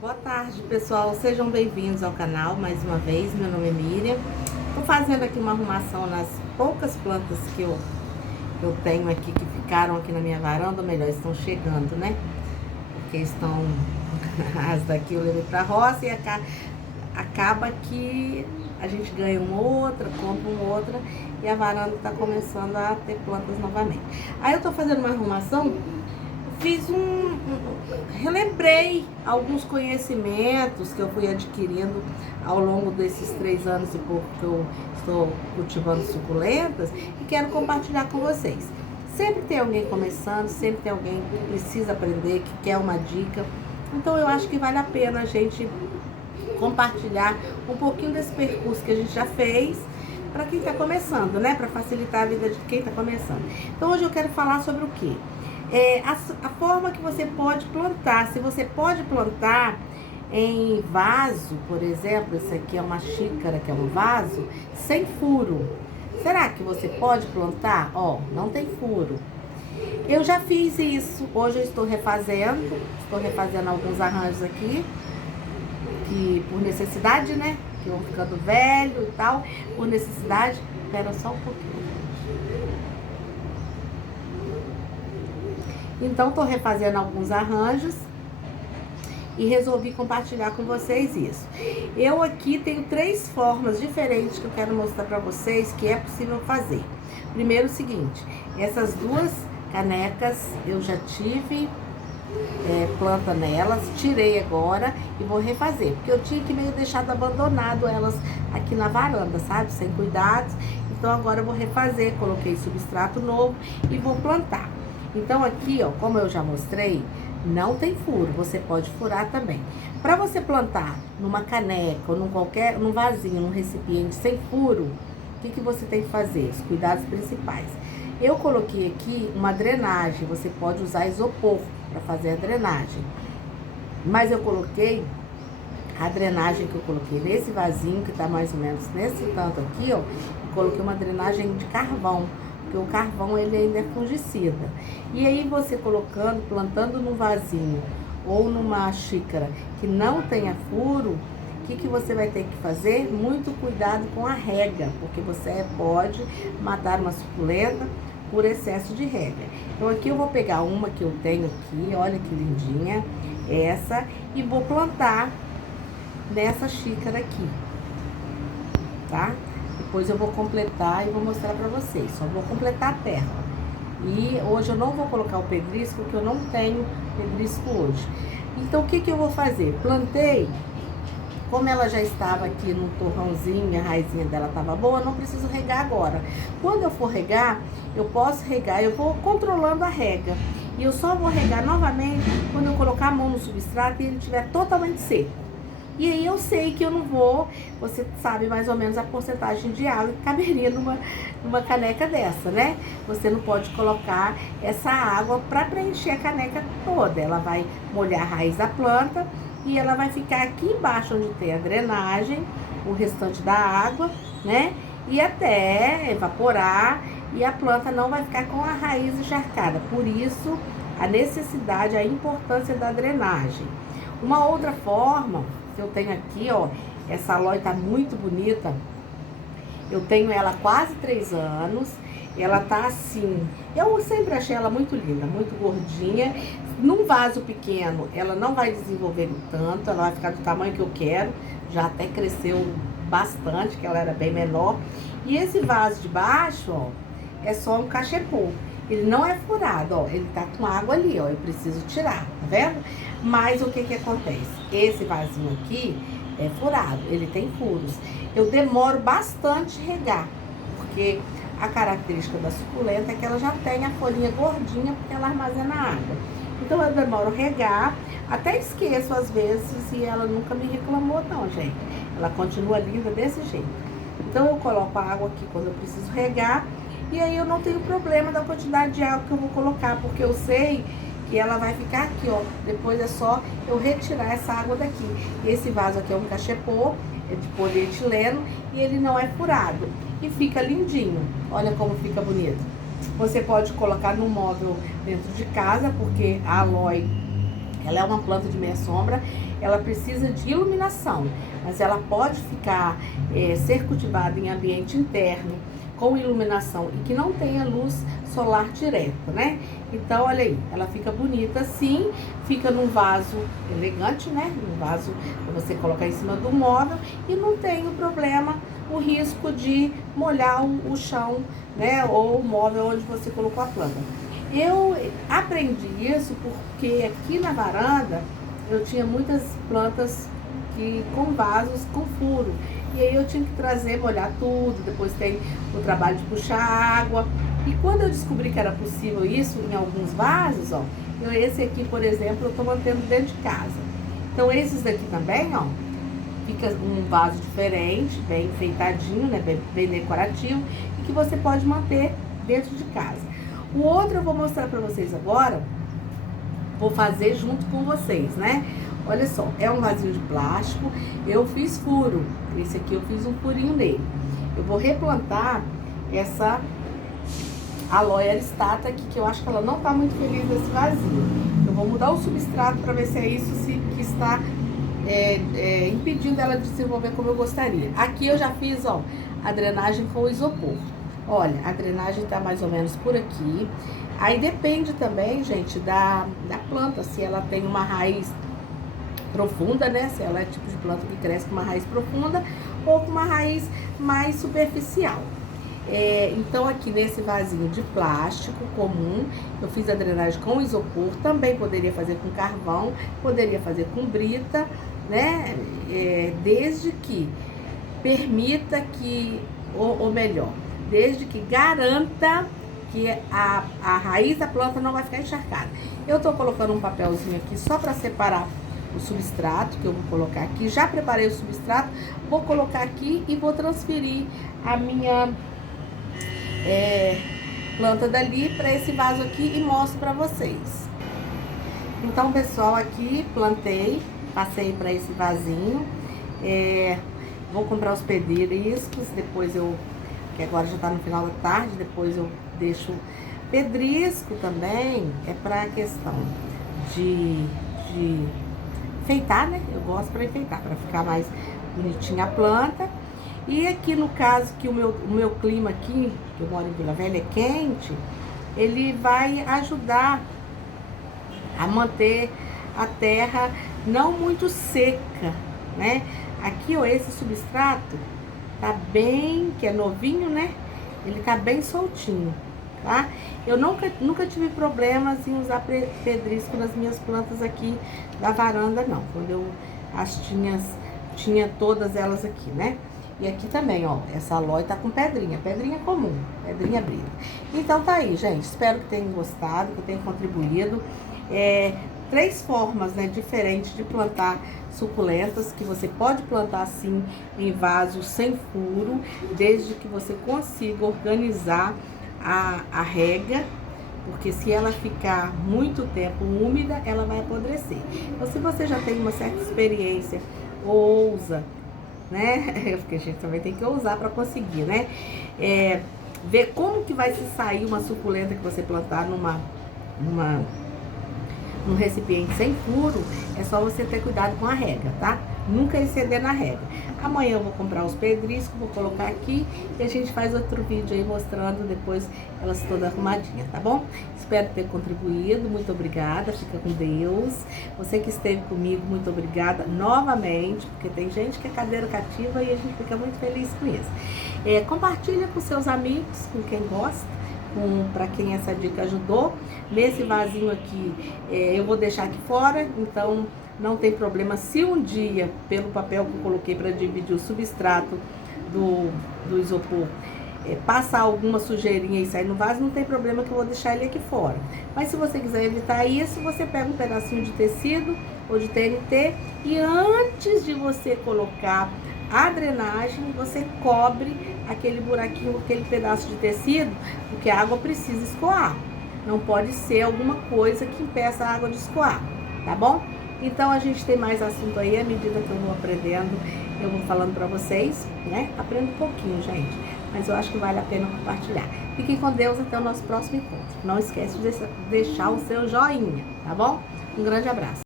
Boa tarde, pessoal. Sejam bem-vindos ao canal mais uma vez. Meu nome é Miriam. Estou fazendo aqui uma arrumação nas poucas plantas que eu tenho aqui, que ficaram aqui na minha varanda, ou melhor, estão chegando, né? Porque estão... as daqui eu levei pra roça e acaba que a gente ganha uma outra, compra uma outra e a varanda está começando a ter plantas novamente. Aí eu tô fazendo uma arrumação, relembrei alguns conhecimentos que eu fui adquirindo ao longo desses 3 anos e pouco que eu estou cultivando suculentas e quero compartilhar com vocês. Sempre tem alguém começando, sempre tem alguém que precisa aprender, que quer uma dica. Então eu acho que vale a pena a gente compartilhar um pouquinho desse percurso que a gente já fez para quem está começando, né? Para facilitar a vida de quem está começando. Então hoje eu quero falar sobre o quê? A forma que você pode plantar. Se você pode plantar em vaso, por exemplo, esse aqui é uma xícara, que é um vaso, sem furo. Será que você pode plantar? Ó, não tem furo. Eu já fiz isso, hoje eu estou refazendo alguns arranjos aqui, que por necessidade, né? Que vão ficando velho e tal, por necessidade. Espera só um pouquinho. Então, tô refazendo alguns arranjos e resolvi compartilhar com vocês isso. Eu aqui tenho 3 formas diferentes que eu quero mostrar para vocês que é possível fazer. Primeiro, o seguinte, essas 2 canecas eu já tive planta nelas, tirei agora e vou refazer, porque eu tinha que meio deixado abandonado elas aqui na varanda, sabe, sem cuidados. Então agora eu vou refazer, coloquei substrato novo e vou plantar. Então aqui, ó, como eu já mostrei, não tem furo, você pode furar também. Para você plantar numa caneca ou num vasinho, num recipiente sem furo, o que você tem que fazer? Os cuidados principais. Eu coloquei aqui uma drenagem, você pode usar isopor para fazer a drenagem. Mas eu coloquei a drenagem que eu coloquei nesse vasinho, que tá mais ou menos nesse tanto aqui, ó, coloquei uma drenagem de carvão, porque o carvão ele ainda é fungicida. E aí você colocando, plantando num vasinho ou numa xícara que não tenha furo, o que você vai ter que fazer? Muito cuidado com a rega, porque você pode matar uma suculenta por excesso de rega. Então aqui eu vou pegar uma que eu tenho aqui, olha que lindinha, essa, e vou plantar nessa xícara aqui, tá? Depois eu vou completar e vou mostrar pra vocês, só vou completar a terra. E hoje eu não vou colocar o pedrisco, porque eu não tenho pedrisco hoje. Então o que eu vou fazer? Plantei, como ela já estava aqui no torrãozinho, a raizinha dela estava boa, não preciso regar agora. Quando eu for regar, eu posso regar, eu vou controlando a rega. E eu só vou regar novamente quando eu colocar a mão no substrato e ele estiver totalmente seco. E aí eu sei que eu não vou, você sabe mais ou menos a porcentagem de água que caberia numa caneca dessa, né? Você não pode colocar essa água para preencher a caneca toda. Ela vai molhar a raiz da planta e ela vai ficar aqui embaixo onde tem a drenagem, o restante da água, né? E até evaporar e a planta não vai ficar com a raiz encharcada. Por isso, a necessidade, a importância da drenagem. Uma outra forma que eu tenho aqui, ó, essa aloe tá muito bonita. Eu tenho ela há quase 3 anos. Ela tá assim, eu sempre achei ela muito linda, muito gordinha. Num vaso pequeno, ela não vai desenvolver tanto, ela vai ficar do tamanho que eu quero. Já até cresceu bastante, que ela era bem menor. E esse vaso de baixo, ó, é só um cachepô. Ele não é furado, ó, ele tá com água ali, ó, eu preciso tirar, tá vendo? Mas o que acontece? Esse vasinho aqui é furado, ele tem furos. Eu demoro bastante regar, porque a característica da suculenta é que ela já tem a folhinha gordinha, porque ela armazena água. Então eu demoro regar, até esqueço às vezes, e ela nunca me reclamou não, gente. Ela continua linda desse jeito. Então eu coloco a água aqui quando eu preciso regar, e aí eu não tenho problema da quantidade de água que eu vou colocar, porque eu sei que ela vai ficar aqui, ó. Depois é só eu retirar essa água daqui. Esse vaso aqui é um cachepô, é de polietileno, e ele não é furado. E fica lindinho. Olha como fica bonito. Você pode colocar no móvel dentro de casa, porque a aloe Ela é uma planta de meia sombra, ela precisa de iluminação, mas ela pode ser cultivada em ambiente interno, com iluminação e que não tenha luz solar direta, né? Então, olha aí, ela fica bonita assim, fica num vaso elegante, né? Um vaso pra você colocar em cima do móvel e não tem o problema, o risco de molhar o chão, né? Ou o móvel onde você colocou a planta. Eu aprendi isso porque aqui na varanda eu tinha muitas plantas com vasos com furo. E aí eu tinha que trazer, molhar tudo, depois tem o trabalho de puxar água. E quando eu descobri que era possível isso em alguns vasos, ó, esse aqui, por exemplo, eu tô mantendo dentro de casa. Então esses daqui também, ó, fica um vaso diferente, bem enfeitadinho, né, bem decorativo, e que você pode manter dentro de casa. O outro eu vou mostrar pra vocês agora, vou fazer junto com vocês, né? Olha só, é um vasinho de plástico, eu fiz furo, esse aqui eu fiz um furinho nele. Eu vou replantar essa aloe aristata aqui, que eu acho que ela não tá muito feliz nesse vasinho. Eu vou mudar o substrato para ver se é isso que está impedindo ela de se desenvolver como eu gostaria. Aqui eu já fiz, ó, a drenagem com isopor. Olha, a drenagem tá mais ou menos por aqui. Aí depende também, gente, da planta, se ela tem uma raiz profunda, né? Se ela é tipo de planta que cresce com uma raiz profunda ou com uma raiz mais superficial. Então aqui nesse vasinho de plástico comum, eu fiz a drenagem com isopor, também poderia fazer com carvão, poderia fazer com brita, né? Desde que permita que, ou melhor, desde que garanta que a raiz da planta não vai ficar encharcada. Eu tô colocando um papelzinho aqui só para separar o substrato que eu vou colocar aqui. Já preparei o substrato, vou colocar aqui e vou transferir a minha planta dali para esse vaso aqui e mostro para vocês. Então, pessoal, aqui plantei, passei para esse vasinho. Vou comprar os pedriscos, depois que agora já tá no final da tarde, depois eu deixo pedrisco também, para questão de enfeitar, né? Eu gosto para enfeitar, para ficar mais bonitinha a planta. E aqui no caso que o meu clima aqui, que eu moro em Vila Velha, é quente, ele vai ajudar a manter a terra não muito seca, né? Aqui, ó, esse substrato tá bem, que é novinho, né? Ele tá bem soltinho, tá? Eu nunca tive problemas em usar pedrisco nas minhas plantas aqui da varanda, não. Quando eu tinha todas elas aqui, né? E aqui também, ó, essa aloe tá com pedrinha comum, pedrinha brita. Então tá aí, gente. Espero que tenham gostado, que eu tenha contribuído. 3 formas, né, diferentes de plantar suculentas, que você pode plantar assim em vasos sem furo, desde que você consiga organizar a rega, porque se ela ficar muito tempo úmida, ela vai apodrecer. Então, se você já tem uma certa experiência, ousa, né? Porque a gente também tem que ousar para conseguir, né? Ver como que vai se sair uma suculenta que você plantar num recipiente sem furo, é só você ter cuidado com a rega, tá? Nunca exceder na rega. Amanhã eu vou comprar os pedriscos, vou colocar aqui e a gente faz outro vídeo aí mostrando depois elas todas arrumadinhas, tá bom? Espero ter contribuído, muito obrigada, fica com Deus. Você que esteve comigo, muito obrigada novamente, porque tem gente que é cadeira cativa e a gente fica muito feliz com isso. Compartilha com seus amigos, com quem gosta, para quem essa dica ajudou. Nesse vasinho aqui, eu vou deixar aqui fora, então não tem problema se um dia, pelo papel que eu coloquei para dividir o substrato do isopor, passar alguma sujeirinha e sair no vaso, não tem problema que eu vou deixar ele aqui fora. Mas se você quiser evitar isso, você pega um pedacinho de tecido ou de TNT e antes de você colocar a drenagem, você cobre aquele buraquinho, aquele pedaço de tecido, porque a água precisa escoar. Não pode ser alguma coisa que impeça a água de escoar, tá bom? Então a gente tem mais assunto aí, à medida que eu vou aprendendo, eu vou falando pra vocês, né? Aprendo um pouquinho, gente, mas eu acho que vale a pena compartilhar. Fiquem com Deus, até o nosso próximo encontro. Não esquece de deixar o seu joinha, tá bom? Um grande abraço.